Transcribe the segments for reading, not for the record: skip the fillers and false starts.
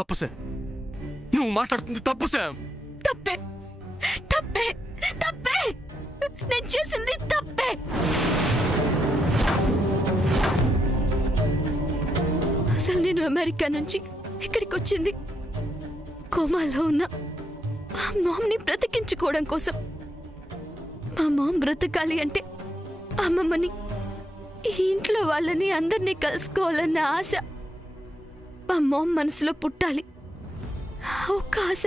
తప్పు శామ్, నువ్వు మాట్లాడుతుంది తప్పు శామ్. తప్పే తప్పే తప్పే, నేను చేసింది తప్పే. అసలు నేను అమెరికా నుంచి ఇక్కడికి వచ్చింది కోమాలో ఉన్న మా మామ్ని బ్రతికించుకోవడం కోసం. మా మామ్ బ్రతకాలి అంటే అమ్మమ్మని, ఈ ఇంట్లో వాళ్ళని అందరినీ కలుసుకోవాలన్న ఆశ మా మామ్ మనసులో పుట్టాలి. ఒక ఆశ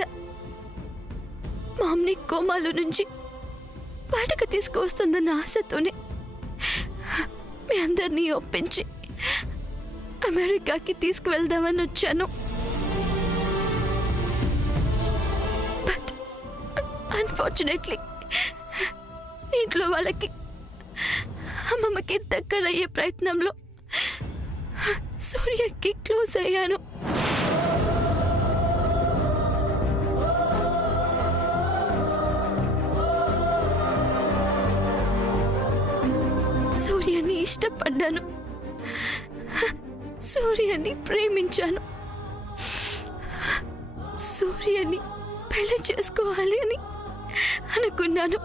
మామ్ని కోమాలో నుంచి బయటకు తీసుకువస్తుందన్న ఆశతోనే మీ అందరినీ ఒప్పించి అమెరికాకి తీసుకువెళ్దామని వచ్చాను. బట్ అన్ఫార్చునేట్లీ ఇంట్లో వాళ్ళకి అమ్మమ్మకి దగ్గరయ్యే ప్రయత్నంలో సూర్యకి క్లోజ్ అయ్యాను. సూర్యని ఇష్టపడ్డాను, సూర్యని ప్రేమించాను, సూర్యని పెళ్లి చేసుకోవాలి అని అనుకున్నాను.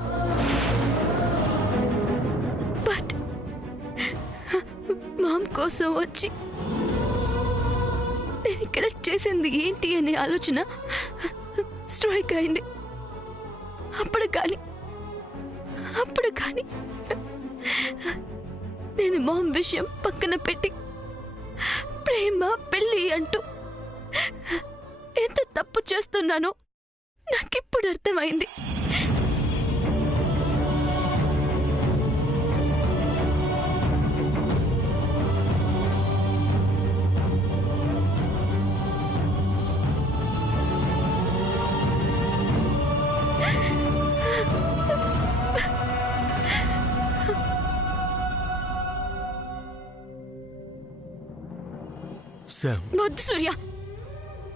బట్ మామ్ కోసం వచ్చి నేను ఇక్కడ చేసింది ఏంటి అనే ఆలోచన స్ట్రైక్ అయింది. అప్పుడు కానీ నేను మామ్ విషయం పక్కన పెట్టి ప్రేమ పెళ్లి అంటూ ఎంత తప్పు చేస్తున్నానో నాకిప్పుడు అర్థమైంది. వద్దు సూర్య,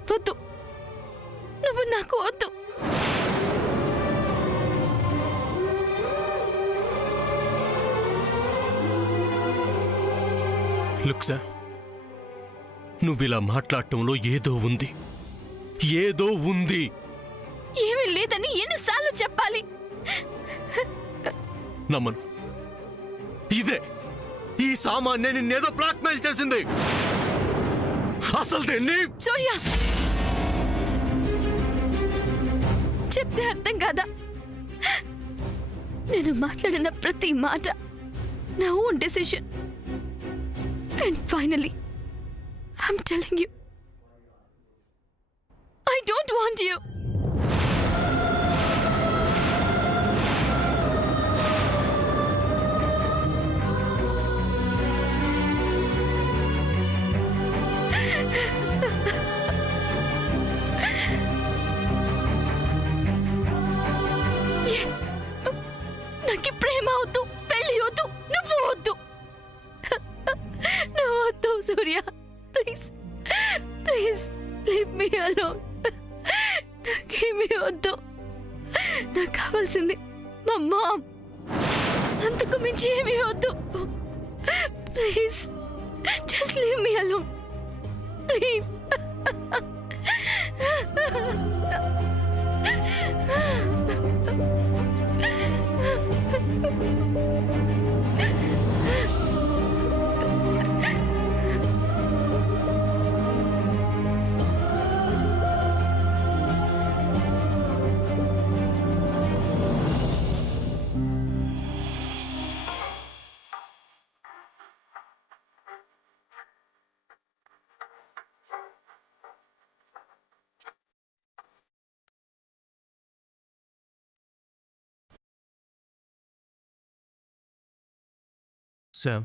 వద్దు, నువ్వు నాకు వద్దు. లుక్ సామ్, నువ్విలా మాట్లాడటంలో ఏదో ఉంది, ఏదో ఉంది. ఏమీ లేదని ఎన్నిసార్లు చెప్పాలి? నమ్మను. ఇదే ఈ సామాన్య నిన్నేదో బ్లాక్మెయిల్ చేసింది. అసలు దేన్ని? సూర్య, చెప్తే అర్థం కాదా? నేను మాట్లాడిన ప్రతి మాట నా own decision. And finally I'm telling you, I don't want you. నాకు ప్రేమ వద్దు, పెళ్లి వద్దు, నువ్వు వద్దు, నువ్వు వద్దు Surya. Please please leave me alone. నాకేమీ వద్దు. నాకు కావాల్సింది మా మామ్, అంతకు మించి ఏమీ వద్దు. Please just leave me alone, leave. Sam.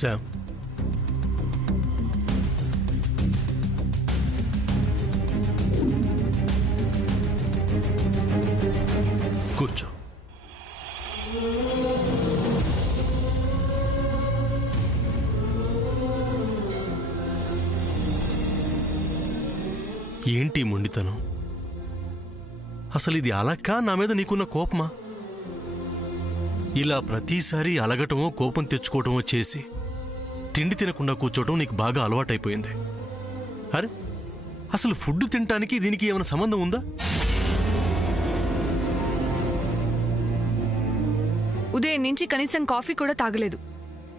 Sam, కూర్చో. ఏంటి మొండితనం? అసలు ఇది అలక్క నా మీద నీకున్న కోపమా? ఇలా ప్రతిసారి అలగటమో కోపం తెచ్చుకోవటమో చేసి తిండి తినకుండా కూర్చోవటం నీకు బాగా అలవాటైపోయింది. అరే, అసలు ఫుడ్ తినటానికి దీనికి ఏమైనా సంబంధం ఉందా? ఉదయం నుంచి కనీసం కాఫీ కూడా తాగలేదు.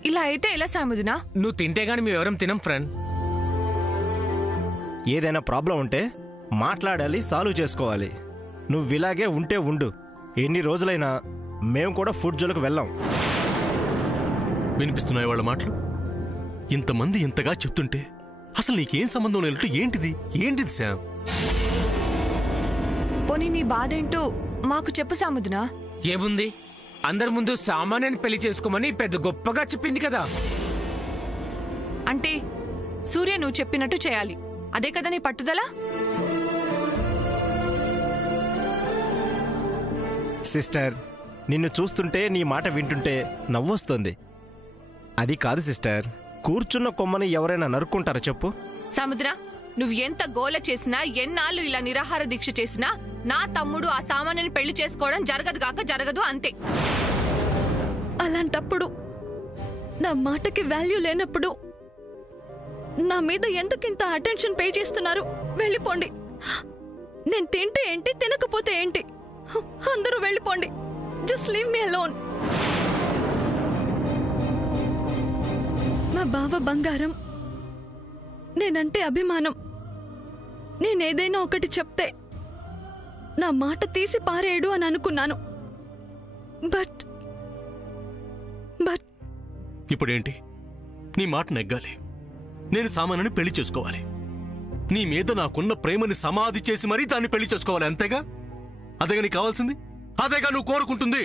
ఇలా అయితే ఎలా సాముదునా? నువ్వు తింటే గాని మేమెవరం తినం ఫ్రెండ్. ఏదైనా ప్రాబ్లం ఉంటే మాట్లాడాలి, సాల్వ్ చేసుకోవాలి. నువ్వు ఇలాగే ఉంటే ఉండు, ఎన్ని రోజులైనా మేము కూడా ఫుడ్ జోలికి వెళ్ళాం. వినిపిస్తున్నాయి వాళ్ళ మాటలు? ఇంతమంది ఇంతగా చెప్తుంటే అసలు నీకేం సంబంధం లేనట్టు ఏంటిది శామ్? పోనీ నీ బాధేంటో మాకు చెప్పు సాముదునా. ఏముంది, అందరి ముందు సామాన్యాన్ని పెళ్లి చేసుకోమని పెద్ద గొప్పగా చెప్పింది కదా. అంటే సూర్య నువ్వు చెప్పినట్టు చేయాలి, అదే కదా నీ పట్టుదల? సిస్టర్, నిన్ను చూస్తుంటే నీ మాట వింటుంటే నవ్వొస్తుంది. అది కాదు సిస్టర్, కూర్చున్న కొమ్మని ఎవరైనా నరుక్కుంటారా చెప్పు? సముద్ర, నువ్వు ఎంత గోల చేసినా, ఎన్నాళ్ళు ఇలా నిరాహార దీక్ష చేసినా నా తమ్ముడు ఆ సామాన్యుని పెళ్లి చేసుకోవడం జరగదు అంతే. అలాంటప్పుడు నా మాటకి వాల్యూ లేనప్పుడు నా మీద ఎందుకింత అటెన్షన్ పే చేస్తున్నారు? వెళ్ళిపోండి. నేను తింటే ఏంటి, తినకపోతే ఏంటి, అందరూ వెళ్ళిపోండి. Just leave me alone. మా బావ బంగారం, నేనంటే అభిమానం. నేనేదైనా ఒకటి చెప్తే నా మాట తీసి పారేయడు అని అనుకున్నాను. బట్ ఇప్పుడేంటి? నీ మాట నెగ్గాలి, నేను సామాన్యుని పెళ్లి చేసుకోవాలి, నీ మీద నాకున్న ప్రేమని సమాధి చేసి మరీ దాన్ని పెళ్లి చేసుకోవాలి, అంతేగా? అదేగా నీకు కావాల్సింది, అదేగా నువ్వు కోరుకుంటుంది.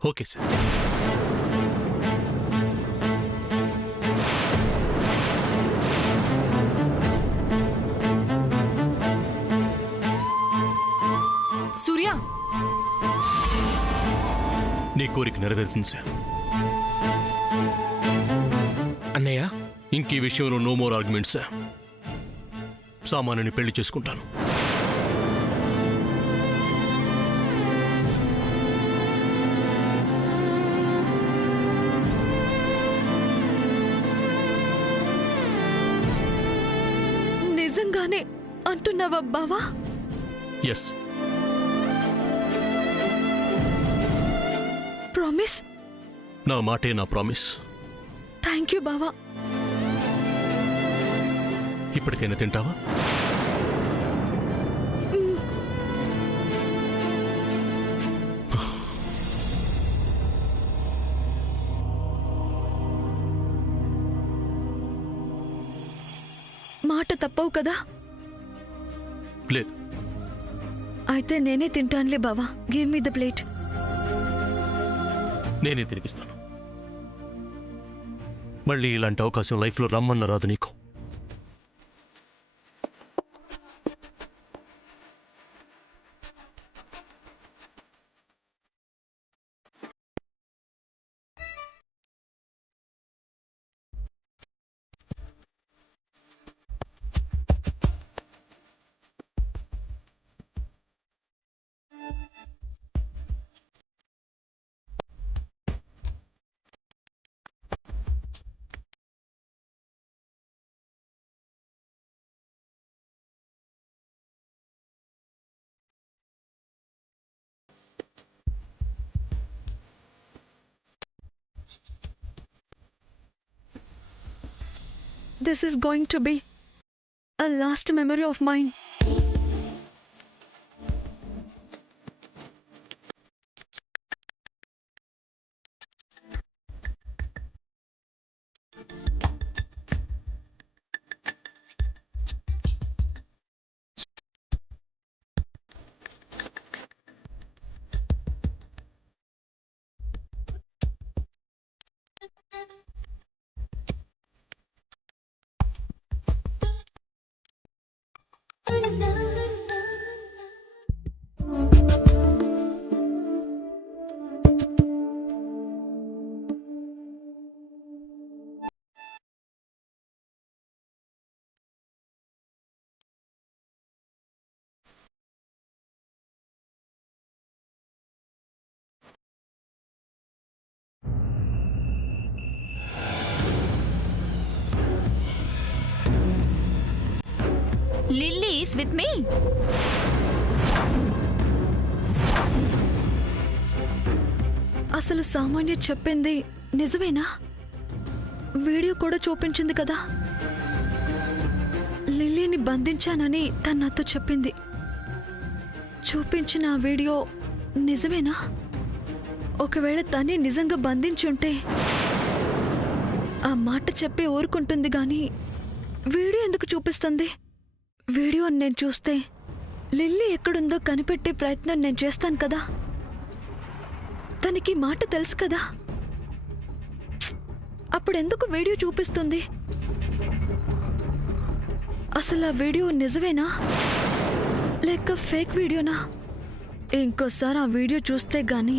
Okay sir. సూర్య, నీ కోరిక నెరవేరుతుంది సార్. అన్నయ్య, ఇంక ఈ విషయంలో నో మోర్ ఆర్గ్యుమెంట్స్ సార్. సామాన్యుని పెళ్లి చేసుకుంటాను. నిజంగానే అంటున్నావా బావా? ఎస్. ప్రామిస్? నా మాటే నా ప్రామిస్. థ్యాంక్ యూ బావా. ఇప్పటికైనా తింటావా? మాట తప్పవు కదా? లేదు. అయితే నేనే తింటానులే బావా. Give me the plate. నేనే తినిపిస్తాను. మళ్ళీ ఇలాంటి అవకాశం లైఫ్లో రమ్మన్న రాదు నీకు. this is going to be a last memory of mine. Lily is with me. అసలు సామాన్య చెప్పింది నిజమేనా? వీడియో కూడా చూపించింది కదా. లిల్లీని బంధించానని తను నాతో చెప్పింది. చూపించిన ఆ వీడియో నిజమేనా? ఒకవేళ తనే నిజంగా బంధించుంటే ఆ మాట చెప్పి ఊరుకుంటుంది గాని వీడియో ఎందుకు చూపిస్తుంది? వీడియో నేను చూస్తే లిల్లీ ఎక్కడుందో కనిపెట్టే ప్రయత్నం నేను చేస్తాను కదా. తనకి మాట తెలుసు కదా. అప్పుడెందుకు వీడియో చూపిస్తుంది? అసలు ఆ వీడియో నిజమేనా లేక ఫేక్ వీడియోనా? ఇంకోసారి ఆ వీడియో చూస్తే గాని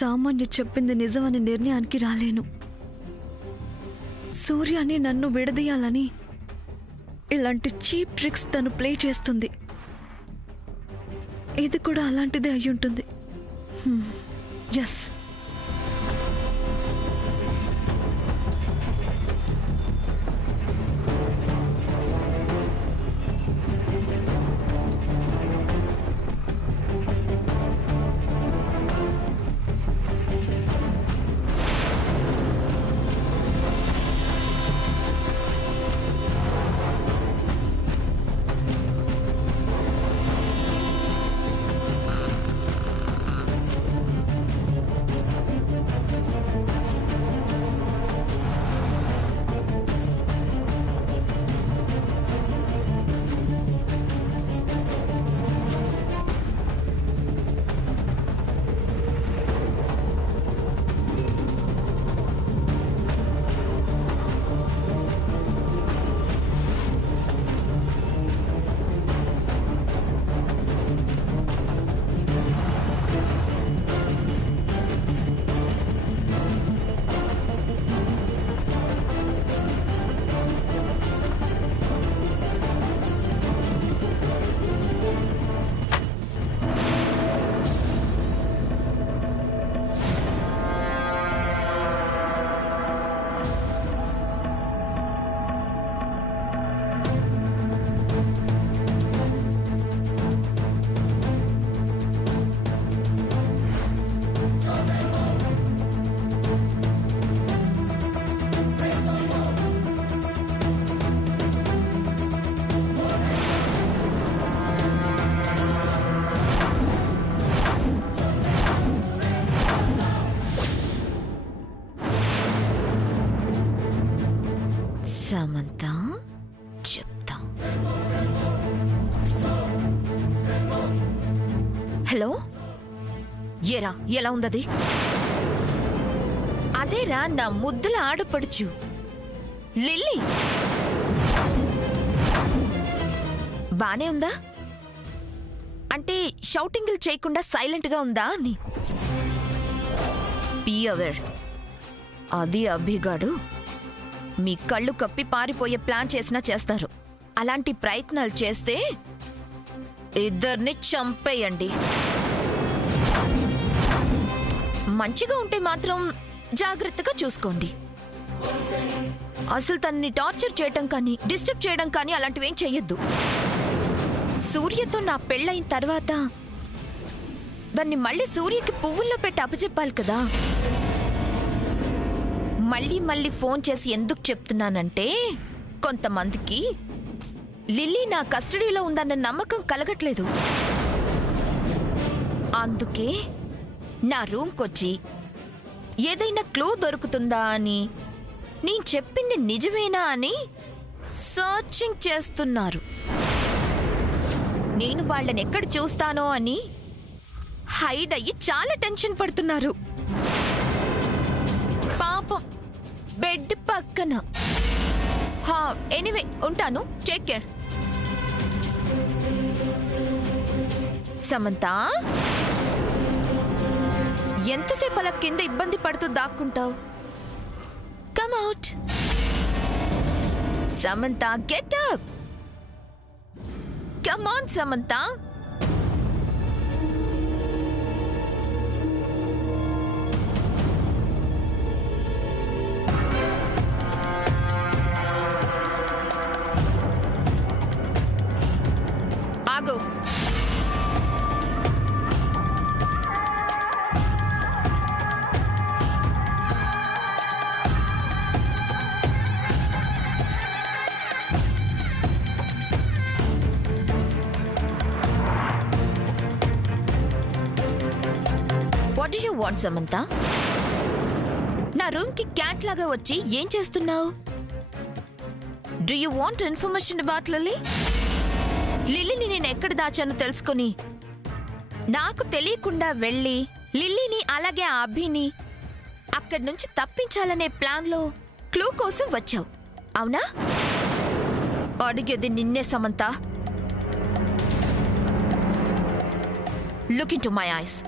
సామాన్య చెప్పింది నిజమని నిర్ణయానికి రాలేను. సూర్యాని నన్ను విడదీయాలని ఇలాంటి చీప్ ట్రిక్స్ తను ప్లే చేస్తుంది. ఇది కూడా అలాంటిదే అయ్యుంటుంది. ఎస్. సమంత చెప్తా. హలో, ఏరా ఎలా ఉందది? అదేరా నా ముద్దుల ఆడపడుచు లిల్లీ. బానే ఉందా అంటే షౌటింగ్లు చేయకుండా సైలెంట్గా ఉందా అని. Be aware. అది అభిగాడు మీ కళ్ళు కప్పి పారిపోయే ప్లాన్ చేసినా చేస్తారు. అలాంటి ప్రయత్నాలు చేస్తే ఇద్దరిని చంపేయండి. మంచిగా ఉంటే మాత్రం జాగ్రత్తగా చూసుకోండి. అసలు తనని టార్చర్ చేయటం కానీ డిస్టర్బ్ చేయడం కానీ అలాంటివేం చెయ్యొద్దు. సూర్యతో నా పెళ్ళైన తర్వాత దాన్ని మళ్ళీ సూర్యకి పువ్వుల్లో పెట్టి అప్పచెప్పాలి కదా. మళ్ళీ మళ్ళీ ఫోన్ చేసి ఎందుకు చెప్తున్నానంటే కొంతమందికి లిల్లీ నా కస్టడీలో ఉందన్న నమ్మకం కలగట్లేదు. అందుకే నా రూమ్కొచ్చి ఏదైనా క్లూ దొరుకుతుందా అని, నేను చెప్పింది నిజమేనా అని సర్చింగ్ చేస్తున్నారు. నేను వాళ్ళని ఎక్కడ చూస్తానో అని హైడ్ అయ్యి చాలా టెన్షన్ పడుతున్నారు. పాపం బెడ్ పక్కన. ఎనీవే ఉంటాను, టేక్ కేర్. సమంత, ఎంతసేపు అలా కింద ఇబ్బంది పడుతూ దాక్కుంటావు? Come out. Samantha, get up. Come on Samantha. ఆగు. What do you want Samantha? నా రూమ్ కి క్యాట్ లాగా వచ్చి ఏం చేస్తున్నావు? Do you want information about Lilly? లిల్లీని నేను ఎక్కడ దాచానో తెలుసుకొని నాకు తెలియకుండా వెళ్ళి లిల్లీని అలాగే ఆ అభిని అక్కడి నుంచి తప్పించాలనే ప్లాన్లో క్లూ కోసం వచ్చావు, అవునా? అడిగేది నిన్నే Samantha. Look into my eyes.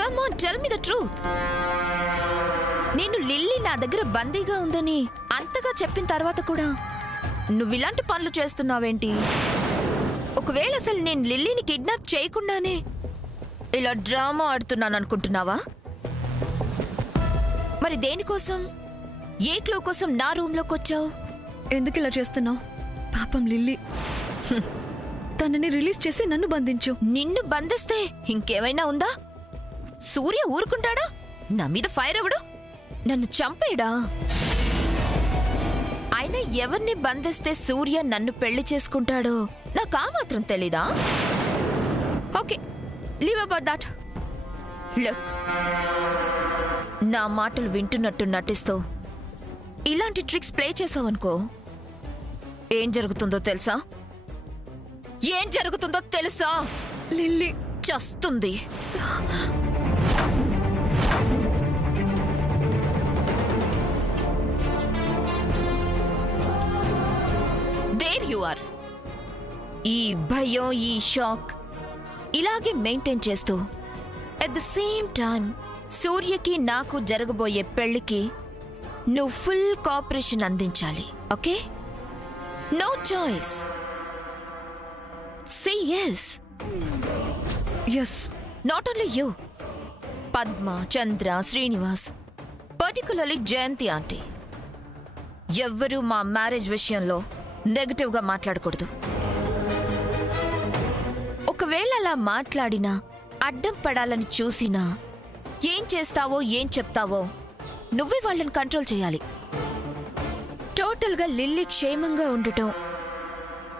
Come on, tell me the truth. నేను లిల్లీ నా దగ్గర బందీగా ఉందని అంతగా చెప్పిన తర్వాత కూడా నువ్వు ఇలాంటి పనులు చేస్తున్నావేంటి? ఒకవేళ అసలు నేను లిల్లీని కిడ్నాప్ చేయకుండానే ఇలా డ్రామా ఆడుతున్నాను అనుకుంటున్నావా? మరి దేనికోసం, ఏ క్లూ కోసం నా రూమ్లోకి వచ్చావు? ఎందుకు ఇలా చేస్తున్నావు? పాపం లిల్లీ. తనని రిలీజ్ చేసి నన్ను బంధించు. నిన్ను బంధిస్తే ఇంకేమైనా ఉందా? సూర్య ఊరుకుంటాడా? నా మీద ఫైర్ అవ్వడు, నన్ను చంపేడా? అయినా ఎవరిని బంధిస్తే సూర్య నన్ను పెళ్లి చేసుకుంటాడో నాకు ఆ మాత్రం తెలీదా? Okay, leave about that. Look, నా మాటలు వింటున్నట్టు నటిస్తూ ఇలాంటి ట్రిక్స్ ప్లే చేసావనుకో, ఏం జరుగుతుందో తెలుసా? ఏం జరుగుతుందో తెలుసా? లిల్లీ చస్తుంది. There you are. ఈ భయం, ఈ షాక్ ఇలాగే మెయింటైన్ చేస్తూ అట్ ద సేమ్ టైం సూర్యకి నాకు జరగబోయే పెళ్లికి నువ్వు ఫుల్ కోఆపరేషన్ అందించాలి, okay? No choice. Say yes. yes. Not only you, Padma, Chandra, Srinivas, particularly Jayanti auntie. ఎవ్వరూ మా మ్యారేజ్ విషయంలో నెగటివ్గా మాట్లాడకూడదు. ఒకవేళ అలా మాట్లాడినా, అడ్డం పడాలని చూసినా ఏం చేస్తావో, ఏం చెప్తావో నువ్వే వాళ్ళని కంట్రోల్ చేయాలి. టోటల్గా లిల్లీ క్షేమంగా ఉండటం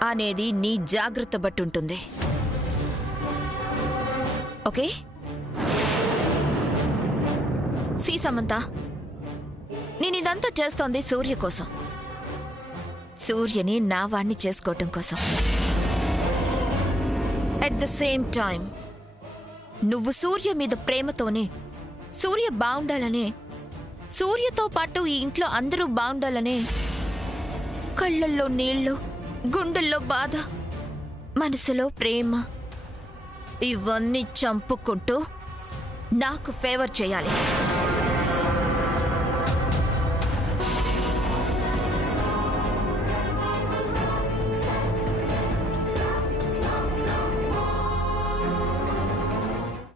అనేది నీ జాగ్రత్త బట్టి ఉంటుంది, ఓకే? సి సమంత, నేను ఇదంతా చేస్తోంది సూర్య కోసం. సూర్యని నా వాణ్ణి చేసుకోవటం కోసం. అట్ ద సేమ్ టైం నువ్వు సూర్య మీద ప్రేమతోనే, సూర్య బాగుండాలనే, సూర్యతో పాటు ఈ ఇంట్లో అందరూ బాగుండాలనే కళ్ళల్లో నీళ్లు, గుండెల్లో బాధ, మనసులో ప్రేమ ఇవన్నీ చంపుకుంటూ నాకు ఫేవర్ చేయాలి.